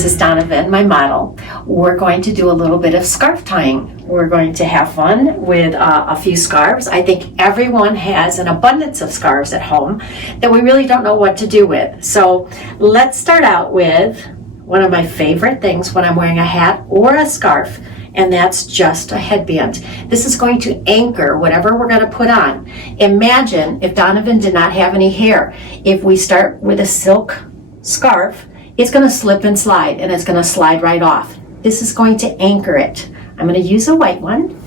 This is Donovan, my model. We're going to do a little bit of scarf tying. We're going to have fun with a few scarves. I think everyone has an abundance of scarves at home that we really don't know what to do with. So let's start out with one of my favorite things when I'm wearing a hat or a scarf, and that's just a headband. This is going to anchor whatever we're going to put on. Imagine if Donovan did not have any hair. If we start with a silk scarf, it's going to slip and slide, and it's going to slide right off. This is going to anchor it. I'm going to use a white one.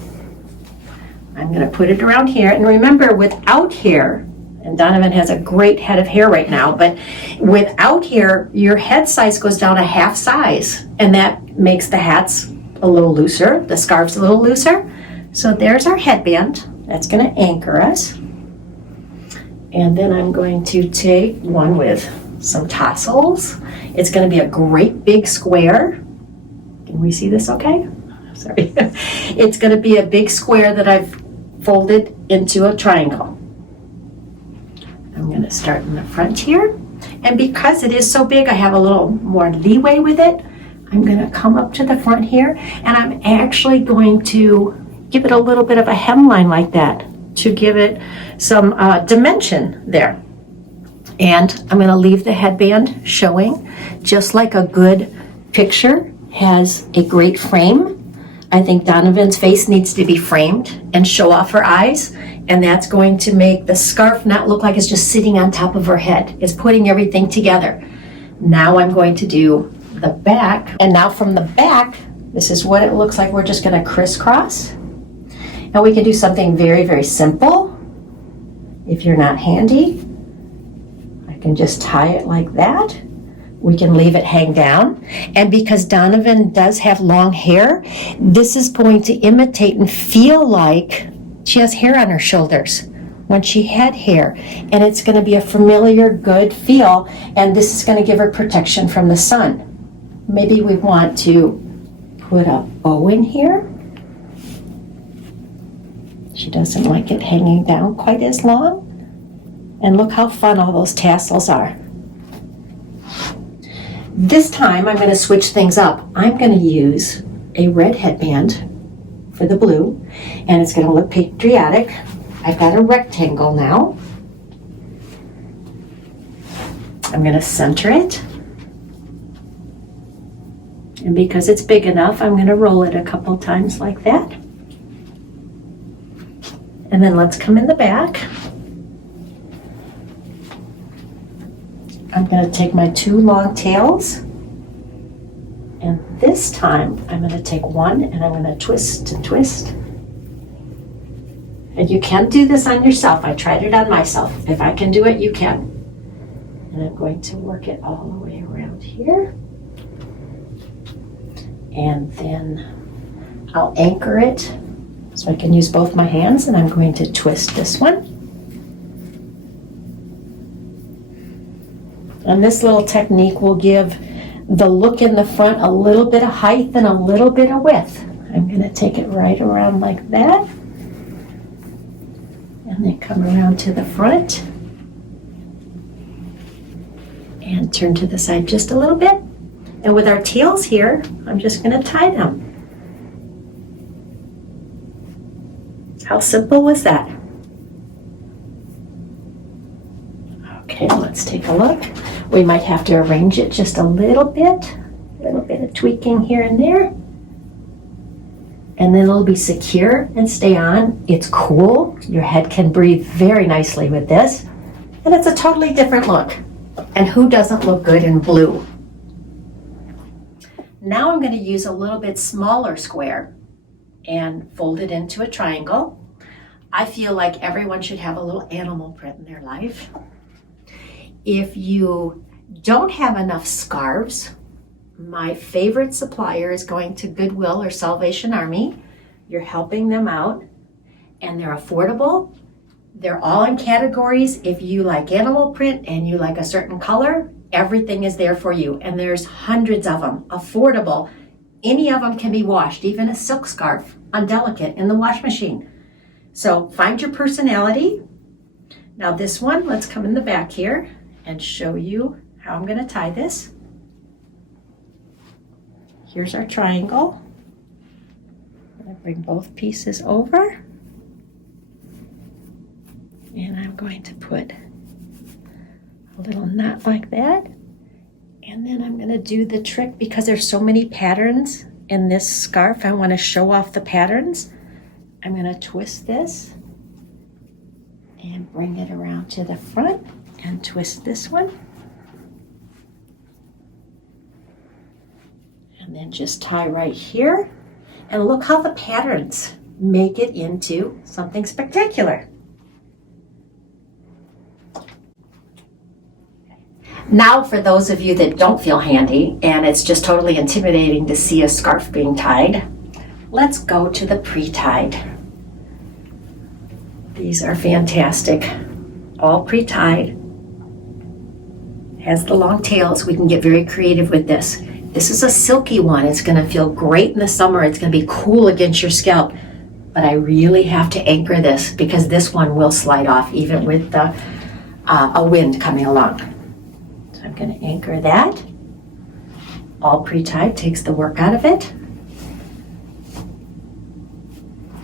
I'm going to put it around here. And remember, without hair, and Donovan has a great head of hair right now, but without hair, your head size goes down a half size, and that makes the hats a little looser, the scarves a little looser. So there's our headband. That's going to anchor us. And then I'm going to take one with some tassels. It's going to be a great big square. Can we see this okay? Sorry. It's going to be a big square that I've folded into a triangle. I'm going to start in the front here. And because it is so big, I have a little more leeway with it. I'm going to come up to the front here, and I'm actually going to give it a little bit of a hemline like that to give it some dimension there. And I'm going to leave the headband showing, just like a good picture has a great frame. I think Donovan's face needs to be framed and show off her eyes, and that's going to make the scarf not look like it's just sitting on top of her head. It's putting everything together. Now I'm going to do the back, and now from the back, this is what it looks like. We're just going to crisscross, and we can do something very, very simple. If you're not handy, I can just tie it like that. We can leave it hang down. And because Donovan does have long hair, this is going to imitate and feel like she has hair on her shoulders when she had hair. And it's going to be a familiar, good feel. And this is going to give her protection from the sun. Maybe we want to put a bow in here. She doesn't like it hanging down quite as long. And look how fun all those tassels are. This time I'm going to switch things up. I'm going to use a red headband for the blue, and it's going to look patriotic. I've got a rectangle now. I'm going to center it. And because it's big enough, I'm going to roll it a couple times like that. And then let's come in the back. I'm going to take my two long tails, and this time I'm going to take one and I'm going to twist and twist. And you can do this on yourself. I tried it on myself. If I can do it, you can. And I'm going to work it all the way around here. And then I'll anchor it so I can use both my hands, and I'm going to twist this one. And this little technique will give the look in the front a little bit of height and a little bit of width. I'm going to take it right around like that. And then come around to the front. And turn to the side just a little bit. And with our tails here, I'm just going to tie them. How simple was that? Okay, let's take a look. We might have to arrange it just a little bit of tweaking here and there. And then it'll be secure and stay on. It's cool. Your head can breathe very nicely with this. And it's a totally different look. And who doesn't look good in blue? Now I'm going to use a little bit smaller square and fold it into a triangle. I feel like everyone should have a little animal print in their life. If you don't have enough scarves, my favorite supplier is going to Goodwill or Salvation Army. You're helping them out, and they're affordable. They're all in categories. If you like animal print and you like a certain color, everything is there for you. And there's hundreds of them, affordable. Any of them can be washed, even a silk scarf, undelicate, in the wash machine. So find your personality. Now this one, let's come in the back here and show you how I'm going to tie this. here's our triangle. I'm going to bring both pieces over. And I'm going to put a little knot like that. And then I'm going to do the trick because there's so many patterns in this scarf. I want to show off the patterns. I'm going to twist this and bring it around to the front and twist this one. And then just tie right here. And look how the patterns make it into something spectacular. Now, for those of you that don't feel handy and it's just totally intimidating to see a scarf being tied, let's go to the pre-tied. These are fantastic, all pre-tied. Has the long tails. We can get very creative with this. This is a silky one. It's going to feel great in the summer. It's going to be cool against your scalp. But I really have to anchor this because this one will slide off even with a wind coming along. So I'm going to anchor that. All pre-tied takes the work out of it.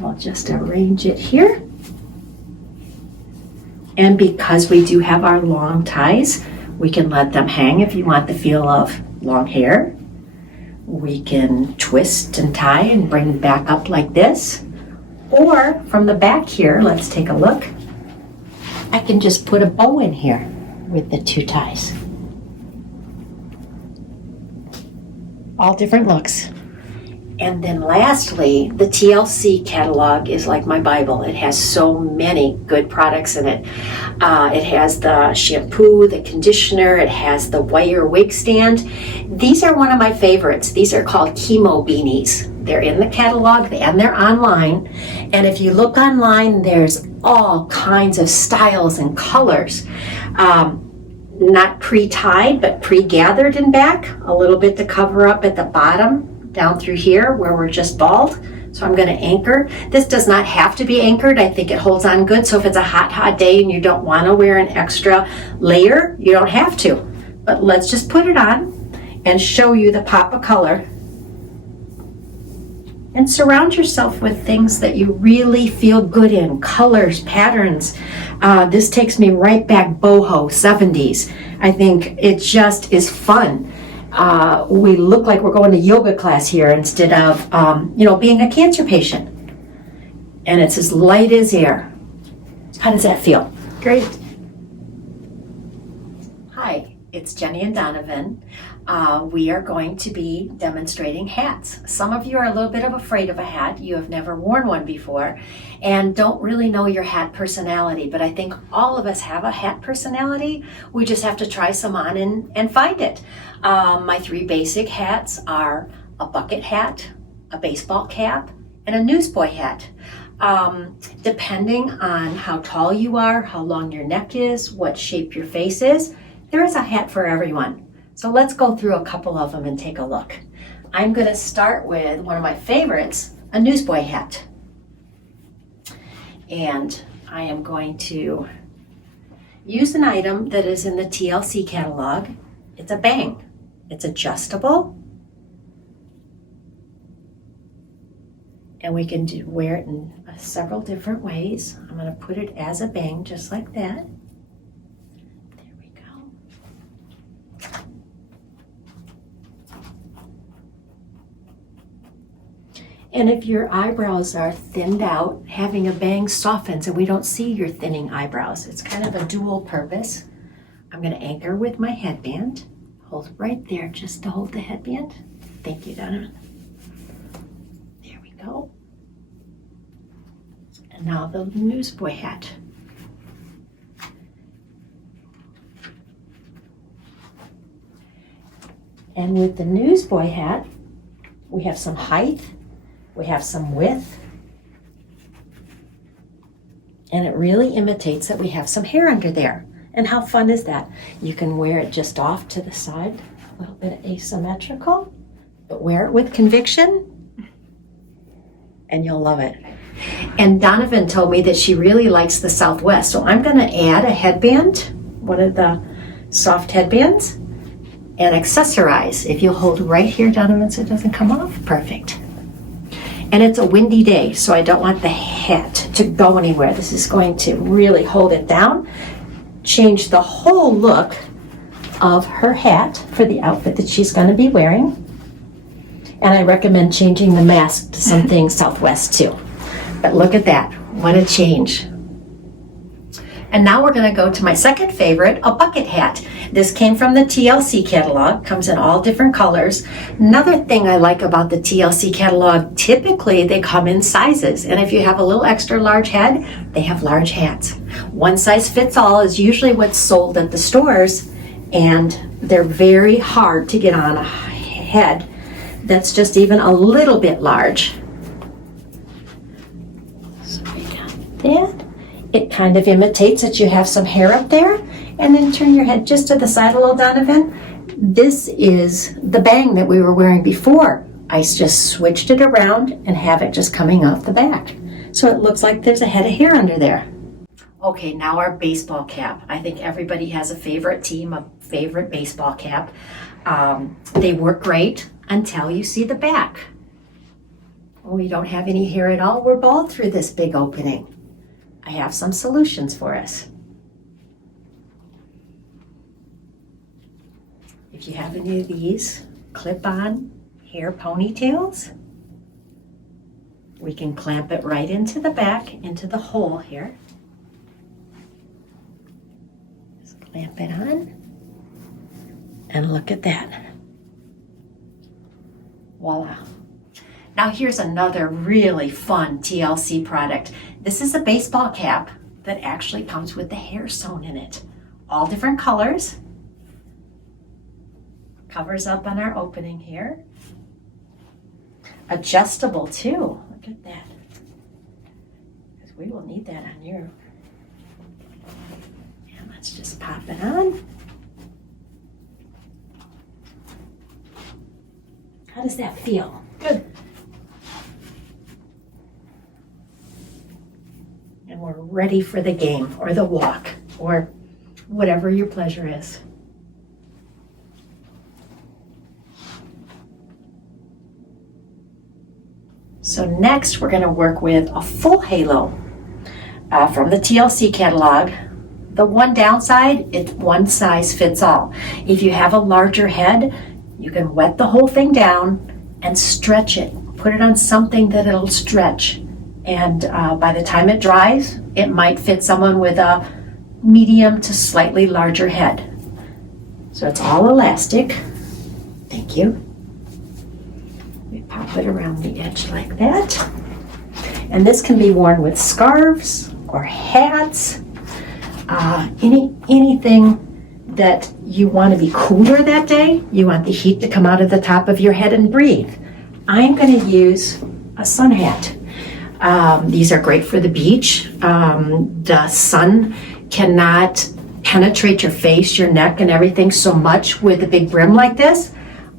I'll just arrange it here. And because we do have our long ties, we can let them hang if you want the feel of long hair. We can twist and tie and bring it back up like this. Or from the back here, let's take a look. I can just put a bow in here with the two ties. All different looks. And then lastly, the TLC catalog is like my Bible. It has so many good products in it. It has the shampoo, the conditioner, it has the wire wig stand. These are one of my favorites. These are called Chemo beanies. They're in the catalog and they're online. And if you look online, there's all kinds of styles and colors. Not pre-tied, but pre-gathered in back. A little bit to cover up at the bottom. Down through here where we're just bald. So I'm going to anchor. This does not have to be anchored. I think it holds on good. So if it's a hot day and you don't want to wear an extra layer, you don't have to. But let's just put it on and show you the pop of color. And surround yourself with things that you really feel good in. Colors, patterns. This takes me right back boho, 70s. I think it just is fun. We look like we're going to yoga class here instead of, being a cancer patient. And it's as light as air. How does that feel? Great. Hi, it's Jenny and Donovan. We are going to be demonstrating hats. Some of you are a little bit afraid of a hat. You have never worn one before and don't really know your hat personality. But I think all of us have a hat personality. We just have to try some on and find it. My three basic hats are a bucket hat, a baseball cap, and a newsboy hat. Depending on how tall you are, how long your neck is, what shape your face is, there is a hat for everyone. So let's go through a couple of them and take a look. I'm going to start with one of my favorites, a newsboy hat. And I am going to use an item that is in the TLC catalog. It's a bang. It's adjustable. And we can wear it in several different ways. I'm going to put it as a bang, just like that. There we go. And if your eyebrows are thinned out, having a bang softens and we don't see your thinning eyebrows. It's kind of a dual purpose. I'm going to anchor with my headband. Hold it right there just to hold the headband. Thank you, Donovan. There we go. And now the newsboy hat. And with the newsboy hat, we have some height, we have some width, and it really imitates that we have some hair under there. And how fun is that? You can wear it just off to the side, a little bit asymmetrical, but wear it with conviction, and you'll love it. And Donovan told me that she really likes the Southwest, so I'm going to add a headband, one of the soft headbands, and accessorize. If you'll hold right here, Donovan, so it doesn't come off. Perfect. And it's a windy day, so I don't want the hat to go anywhere. This is going to really hold it down, change the whole look of her hat for the outfit that she's going to be wearing. And I recommend changing the mask to something Southwest too. But look at that, what a change. And now we're going to go to my second favorite, a bucket hat. This came from the TLC catalog, comes in all different colors. Another thing I like about the TLC catalog, typically they come in sizes. And if you have a little extra large head, they have large hats. One size fits all is usually what's sold at the stores, and they're very hard to get on a head that's just even a little bit large. So we got that. It kind of imitates that you have some hair up there, and then turn your head just to the side a little, Donovan. This is the bang that we were wearing before. I just switched it around and have it just coming off the back. So it looks like there's a head of hair under there. Okay, now our baseball cap. I think everybody has a favorite team, a favorite baseball cap. They work great until you see the back. We don't have any hair at all. We're bald through this big opening. I have some solutions for us. If you have any of these clip-on hair ponytails, we can clamp it right into the back, into the hole here. Just clamp it on, and look at that. Voila. Now here's another really fun TLC product. This is a baseball cap that actually comes with the hair sewn in it. All different colors. Covers up on our opening here. Adjustable too. Look at that. Because we will need that on you. And let's just pop it on. How does that feel? Good. And we're ready for the game or the walk or whatever your pleasure is. So next we're going to work with a full halo from the TLC catalog. The one downside, it's one size fits all. If you have a larger head, you can wet the whole thing down and stretch it. Put it on something that it'll stretch. And by the time it dries, it might fit someone with a medium to slightly larger head. So it's all elastic. Thank you. We pop it around the edge like that. And this can be worn with scarves or hats, anything that you want to be cooler that day. You want the heat to come out of the top of your head and breathe. I'm going to use a sun hat. These are great for the beach. The sun cannot penetrate your face, your neck, and everything so much with a big brim like this.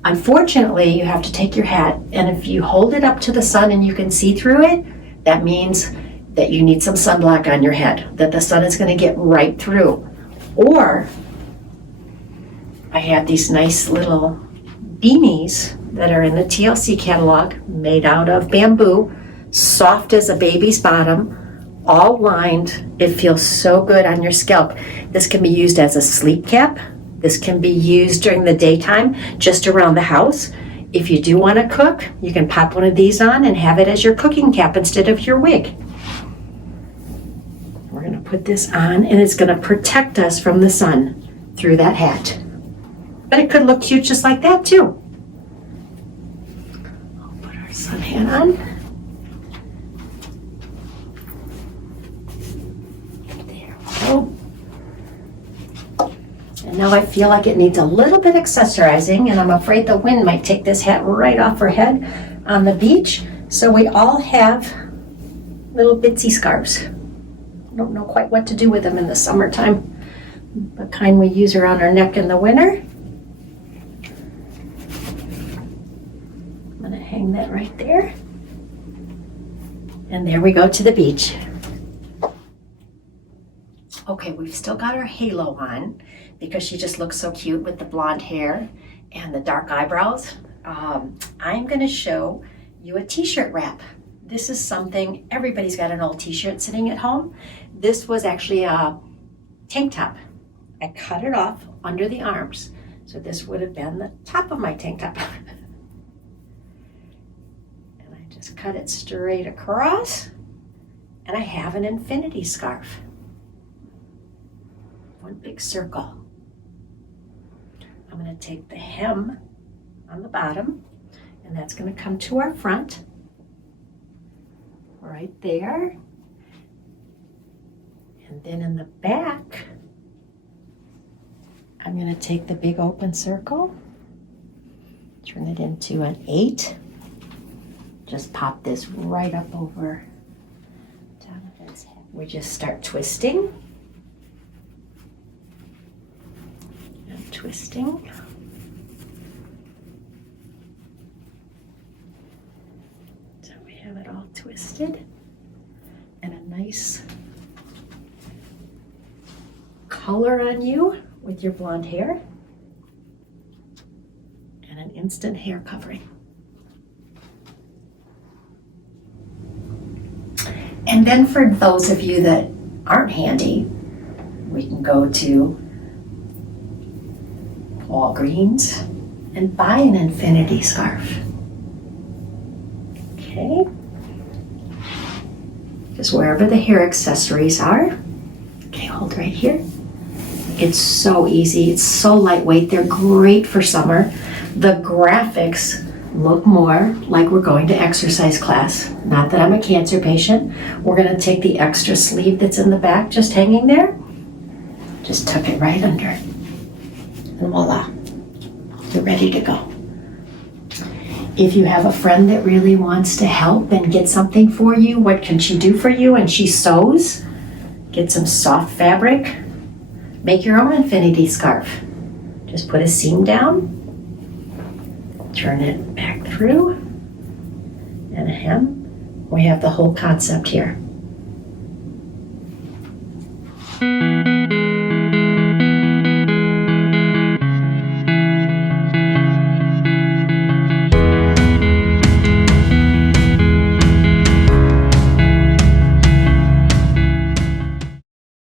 Unfortunately, you have to take your hat, and if you hold it up to the sun and you can see through it, that means that you need some sunblock on your head, that the sun is going to get right through. Or I have these nice little beanies that are in the TLC catalog, made out of bamboo, soft as a baby's bottom, all lined. It feels so good on your scalp. This can be used as a sleep cap. This can be used during the daytime, just around the house. If you do want to cook, you can pop one of these on and have it as your cooking cap instead of your wig. We're going to put this on, and it's going to protect us from the sun through that hat. But it could look cute just like that too. I'll put our sun hat on. There we go. And now I feel like it needs a little bit accessorizing, and I'm afraid the wind might take this hat right off her head on the beach. So we all have little bitsy scarves. I don't know quite what to do with them in the summertime. The kind we use around our neck in the winter. I'm going to hang that right there. And there we go to the beach. Okay, we've still got our halo on because she just looks so cute with the blonde hair and the dark eyebrows, I'm going to show you a t-shirt wrap. This is something, everybody's got an old t-shirt sitting at home. This was actually a tank top. I cut it off under the arms. So this would have been the top of my tank top. And I just cut it straight across. And I have an infinity scarf. One big circle. I'm going to take the hem on the bottom, and that's going to come to our front. Right there. And then in the back, I'm going to take the big open circle, turn it into an 8. Just pop this right up over top of its head. We just start twisting. And twisting. So we have it all twisted. And a nice color on you with your blonde hair. And an instant hair covering. And then for those of you that aren't handy, we can go to Walgreens and buy an infinity scarf. Okay. Just wherever the hair accessories are. Okay, hold right here. It's so easy. It's so lightweight. They're great for summer. The graphics look more like we're going to exercise class. Not that I'm a cancer patient. We're going to take the extra sleeve that's in the back, just hanging there. Just tuck it right under. And voila. You're ready to go. If you have a friend that really wants to help and get something for you, what can she do for you? And she sews. Get some soft fabric. Make your own infinity scarf. Just put a seam down. Turn it back through. And a hem. We have the whole concept here.